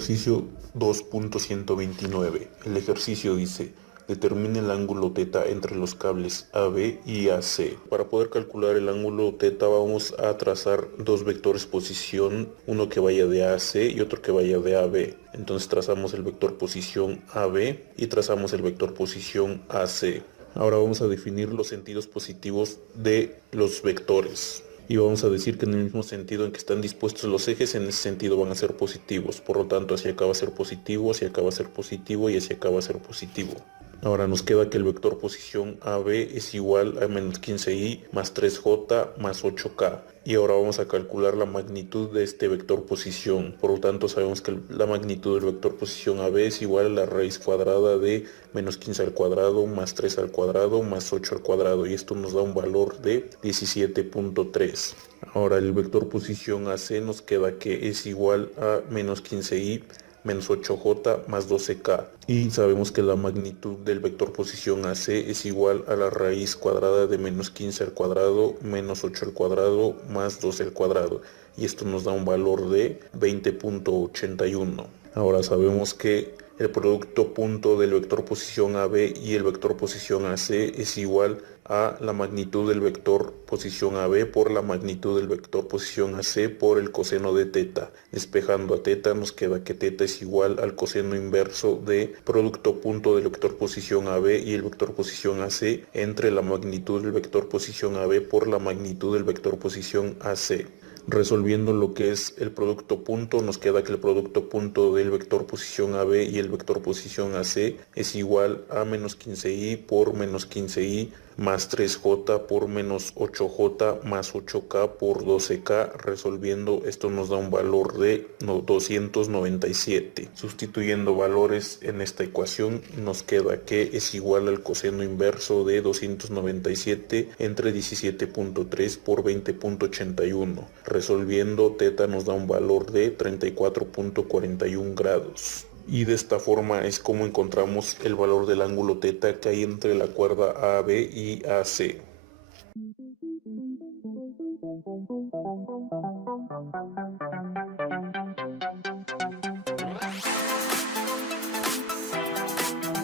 Ejercicio 2.129. El ejercicio dice, determine el ángulo θ entre los cables AB y AC. Para poder calcular el ángulo θ vamos a trazar dos vectores posición, uno que vaya de AC y otro que vaya de AB. Entonces trazamos el vector posición AB y trazamos el vector posición AC. Ahora vamos a definir los sentidos positivos de los vectores. Y vamos a decir que en el mismo sentido en que están dispuestos los ejes, en ese sentido van a ser positivos. Por lo tanto, hacia acá va a ser positivo, hacia acá va a ser positivo y hacia acá va a ser positivo. Ahora nos queda que el vector posición AB es igual a menos 15i más 3j más 8k. Y ahora vamos a calcular la magnitud de este vector posición. Por lo tanto, sabemos que la magnitud del vector posición AB es igual a la raíz cuadrada de menos 15 al cuadrado más 3 al cuadrado más 8 al cuadrado. Y esto nos da un valor de 17.3. Ahora el vector posición AC nos queda que es igual a menos 15i menos 8j más 12k. Y sabemos que la magnitud del vector posición AC es igual a la raíz cuadrada de menos 15 al cuadrado menos 8 al cuadrado más 12 al cuadrado. Y esto nos da un valor de 20.81. Ahora sabemos que el producto punto del vector posición AB y el vector posición AC es igual a la magnitud del vector posición AB por la magnitud del vector posición AC por el coseno de θ. Despejando a θ nos queda que θ es igual al coseno inverso de producto punto del vector posición AB y el vector posición AC entre la magnitud del vector posición AB por la magnitud del vector posición AC. Resolviendo lo que es el producto punto, nos queda que el producto punto del vector posición AB y el vector posición AC es igual a menos 15i por menos 15i más 3j por menos 8j más 8k por 12k. Resolviendo esto nos da un valor de 297. Sustituyendo valores en esta ecuación nos queda que es igual al coseno inverso de 297 entre 17.3 por 20.81. Resolviendo θ nos da un valor de 34.41 grados. Y de esta forma es como encontramos el valor del ángulo θ que hay entre la cuerda AB y AC.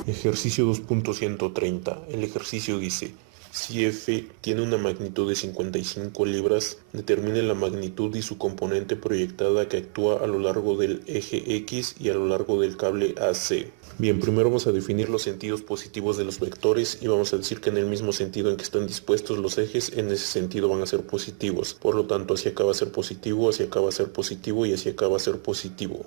Ejercicio 2.130. El ejercicio dice, si F tiene una magnitud de 55 libras, determine la magnitud y su componente proyectada que actúa a lo largo del eje X y a lo largo del cable AC. Bien, primero vamos a definir los sentidos positivos de los vectores y vamos a decir que en el mismo sentido en que están dispuestos los ejes, en ese sentido van a ser positivos. Por lo tanto, hacia acá va a ser positivo, hacia acá va a ser positivo y hacia acá va a ser positivo.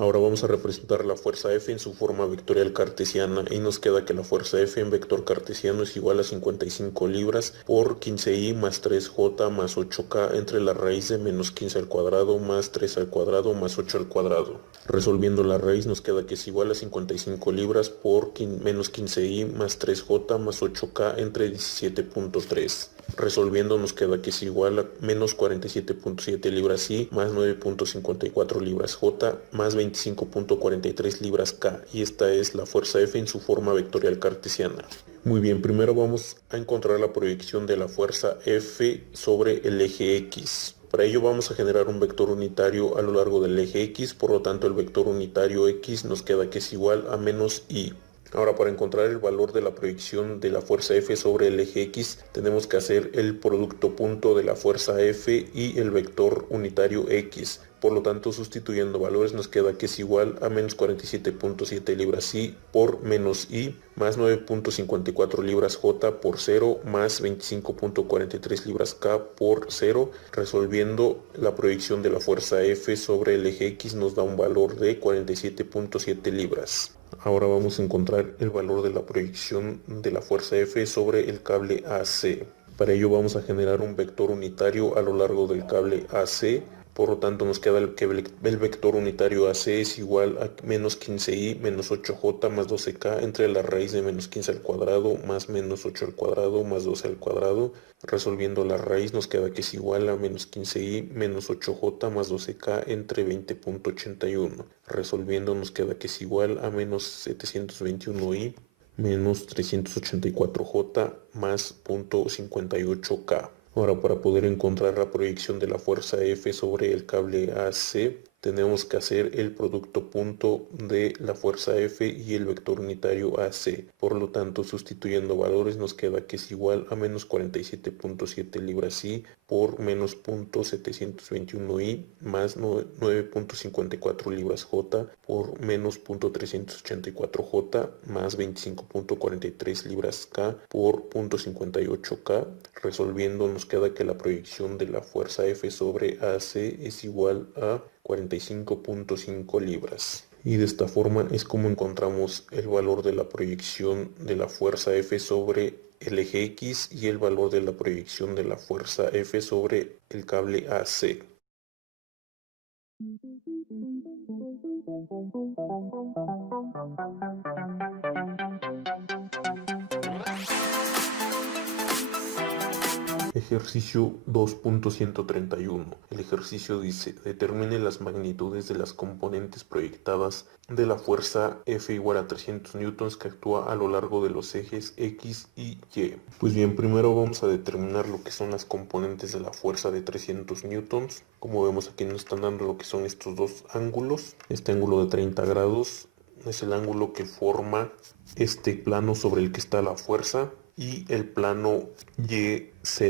Ahora vamos a representar la fuerza F en su forma vectorial cartesiana y nos queda que la fuerza F en vector cartesiano es igual a 55 libras por 15i más 3j más 8k entre la raíz de menos 15 al cuadrado más 3 al cuadrado más 8 al cuadrado. Resolviendo la raíz nos queda que es igual a 55 libras por menos 15i más 3j más 8k entre 17.3. Resolviendo nos queda que es igual a menos 47.7 libras I más 9.54 libras J más 25.43 libras K. Y esta es la fuerza F en su forma vectorial cartesiana. Muy bien, primero vamos a encontrar la proyección de la fuerza F sobre el eje X. Para ello vamos a generar un vector unitario a lo largo del eje X, por lo tanto el vector unitario X nos queda que es igual a menos I. Ahora, para encontrar el valor de la proyección de la fuerza F sobre el eje X, tenemos que hacer el producto punto de la fuerza F y el vector unitario X. Por lo tanto, sustituyendo valores nos queda que es igual a menos 47.7 libras I por menos I más 9.54 libras J por 0 más 25.43 libras K por 0. Resolviendo la proyección de la fuerza F sobre el eje X nos da un valor de 47.7 libras. Ahora vamos a encontrar el valor de la proyección de la fuerza F sobre el cable AC. Para ello vamos a generar un vector unitario a lo largo del cable AC. Por lo tanto nos queda que el vector unitario AC es igual a menos 15i menos 8j más 12k entre la raíz de menos 15 al cuadrado más menos 8 al cuadrado más 12 al cuadrado. Resolviendo la raíz nos queda que es igual a menos 15i menos 8j más 12k entre 20.81. Resolviendo nos queda que es igual a menos 721i menos 384j más 0.58k. Ahora, para poder encontrar la proyección de la fuerza F sobre el cable AC, tenemos que hacer el producto punto de la fuerza F y el vector unitario AC. Por lo tanto, sustituyendo valores nos queda que es igual a menos 47.7 libras I por menos 0.721 I más 9.54 libras J por menos 0.384 J más 25.43 libras K por 0.58 K. Resolviendo nos queda que la proyección de la fuerza F sobre AC es igual a 45.5 libras. Y de esta forma es como encontramos el valor de la proyección de la fuerza F sobre el eje X y el valor de la proyección de la fuerza F sobre el cable AC. Ejercicio 2.131. El ejercicio dice, determine las magnitudes de las componentes proyectadas de la fuerza F igual a 300 newtons que actúa a lo largo de los ejes X y Y. Pues bien, primero vamos a determinar lo que son las componentes de la fuerza de 300 newtons. Como vemos aquí nos están dando lo que son estos dos ángulos. Este ángulo de 30 grados es el ángulo que forma este plano sobre el que está la fuerza y el plano YZ.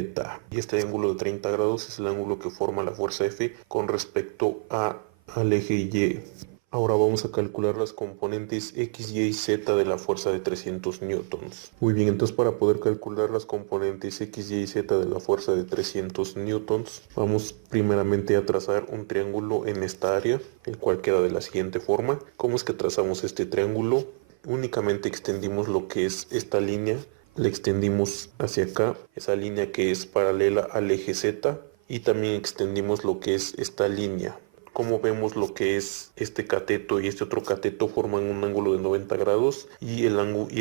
Y este ángulo de 30 grados es el ángulo que forma la fuerza F con respecto al eje Y. Ahora vamos a calcular las componentes X, Y y Z de la fuerza de 300 newtons. Muy bien, entonces para poder calcular las componentes X, Y y Z de la fuerza de 300 newtons, vamos primeramente a trazar un triángulo en esta área, el cual queda de la siguiente forma. ¿Cómo es que trazamos este triángulo? Únicamente extendimos lo que es esta línea, le extendimos hacia acá, esa línea que es paralela al eje Z, y también extendimos lo que es esta línea. Como vemos, lo que es este cateto y este otro cateto forman un ángulo de 90 grados y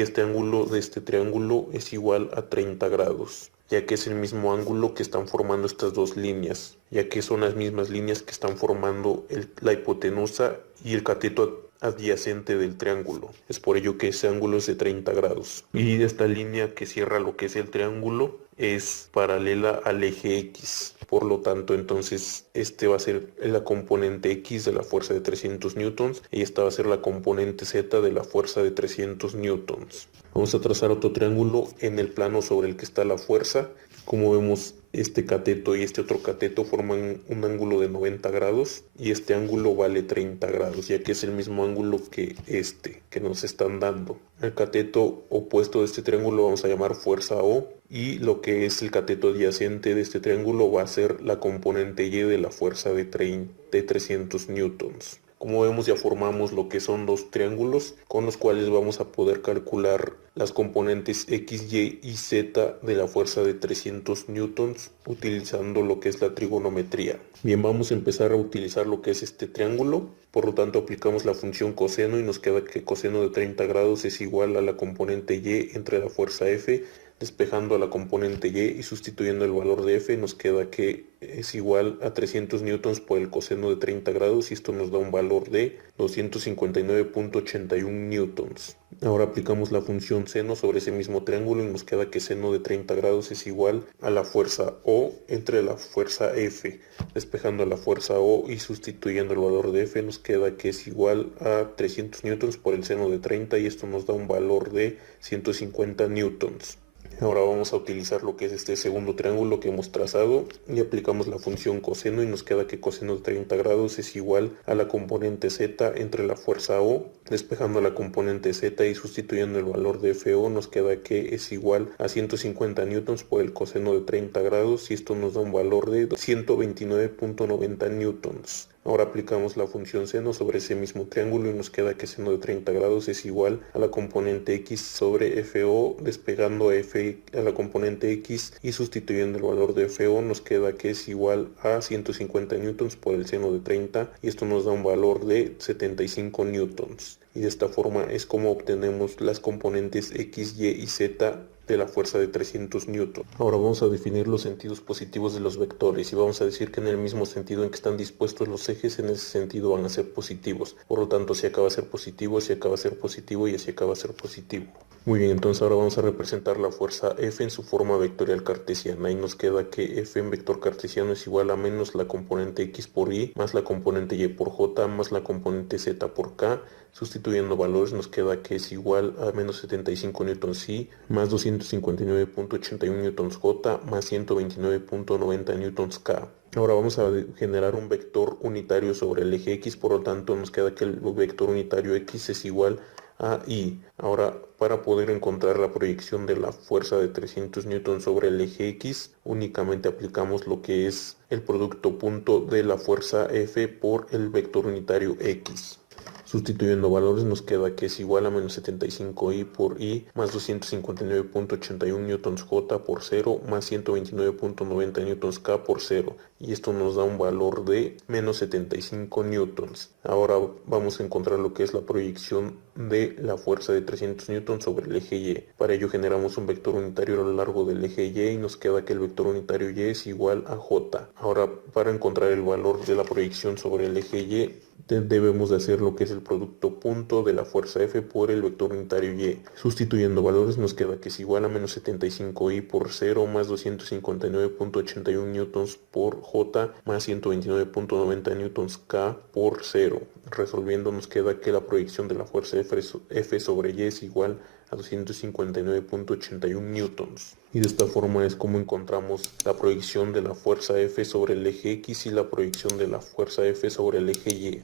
este ángulo de este triángulo es igual a 30 grados, ya que es el mismo ángulo que están formando estas dos líneas, ya que son las mismas líneas que están formando la hipotenusa y el cateto adyacente del triángulo. Es por ello que ese ángulo es de 30 grados. Y esta línea que cierra lo que es el triángulo es paralela al eje X. Por lo tanto, entonces, este va a ser la componente X de la fuerza de 300 newtons y esta va a ser la componente Z de la fuerza de 300 newtons. Vamos a trazar otro triángulo en el plano sobre el que está la fuerza. Como vemos, este cateto y este otro cateto forman un ángulo de 90 grados y este ángulo vale 30 grados, ya que es el mismo ángulo que este que nos están dando. El cateto opuesto de este triángulo vamos a llamar fuerza O y lo que es el cateto adyacente de este triángulo va a ser la componente Y de la fuerza de 300 newtons. Como vemos, ya formamos lo que son dos triángulos con los cuales vamos a poder calcular las componentes X, Y y Z de la fuerza de 300 newtons utilizando lo que es la trigonometría. Bien, vamos a empezar a utilizar lo que es este triángulo. Por lo tanto, aplicamos la función coseno y nos queda que coseno de 30 grados es igual a la componente Y entre la fuerza F. Despejando a la componente Y y sustituyendo el valor de F nos queda que es igual a 300 newtons por el coseno de 30 grados y esto nos da un valor de 259.81 newtons. Ahora aplicamos la función seno sobre ese mismo triángulo y nos queda que seno de 30 grados es igual a la fuerza O entre la fuerza F. Despejando a la fuerza O y sustituyendo el valor de F nos queda que es igual a 300 newtons por el seno de 30 y esto nos da un valor de 150 newtons. Ahora vamos a utilizar lo que es este segundo triángulo que hemos trazado y aplicamos la función coseno y nos queda que coseno de 30 grados es igual a la componente Z entre la fuerza O. Despejando la componente Z y sustituyendo el valor de FO nos queda que es igual a 150 newtons por el coseno de 30 grados y esto nos da un valor de 129.90 newtons. Ahora aplicamos la función seno sobre ese mismo triángulo y nos queda que seno de 30 grados es igual a la componente X sobre FO, despegando a la componente X y sustituyendo el valor de FO nos queda que es igual a 150 newtons por el seno de 30 y esto nos da un valor de 75 newtons. Y de esta forma es como obtenemos las componentes X, Y y Z de la fuerza de 300 newtons. Ahora vamos a definir los sentidos positivos de los vectores y vamos a decir que en el mismo sentido en que están dispuestos los ejes, en ese sentido van a ser positivos. Por lo tanto, si acá va a ser positivo, si acá va a ser positivo y así acá va a ser positivo. Muy bien, entonces ahora vamos a representar la fuerza F en su forma vectorial cartesiana y nos queda que F en vector cartesiano es igual a menos la componente X por Y más la componente Y por J más la componente Z por K. Sustituyendo valores nos queda que es igual a menos 75 newtons I más 259.81 newtons J más 129.90 newtons K. Ahora vamos a generar un vector unitario sobre el eje X, por lo tanto nos queda que el vector unitario X es igual a I. Ahora, para poder encontrar la proyección de la fuerza de 300 newtons sobre el eje X, únicamente aplicamos lo que es el producto punto de la fuerza F por el vector unitario X. Sustituyendo valores nos queda que es igual a menos 75i por i más 259.81 newtons j por 0 más 129.90 newtons k por 0. Y esto nos da un valor de menos 75 newtons. Ahora vamos a encontrar lo que es la proyección de la fuerza de 300 newtons sobre el eje Y. Para ello generamos un vector unitario a lo largo del eje Y y nos queda que el vector unitario Y es igual a j. Ahora, para encontrar el valor de la proyección sobre el eje Y, debemos de hacer lo que es el producto punto de la fuerza F por el vector unitario Y. Sustituyendo valores nos queda que es igual a menos 75i por 0 más 259.81 newtons por J más 129.90 newtons K por 0. Resolviendo nos queda que la proyección de la fuerza F sobre Y es igual a 259.81 newtons. Y de esta forma es como encontramos la proyección de la fuerza F sobre el eje X y la proyección de la fuerza F sobre el eje Y.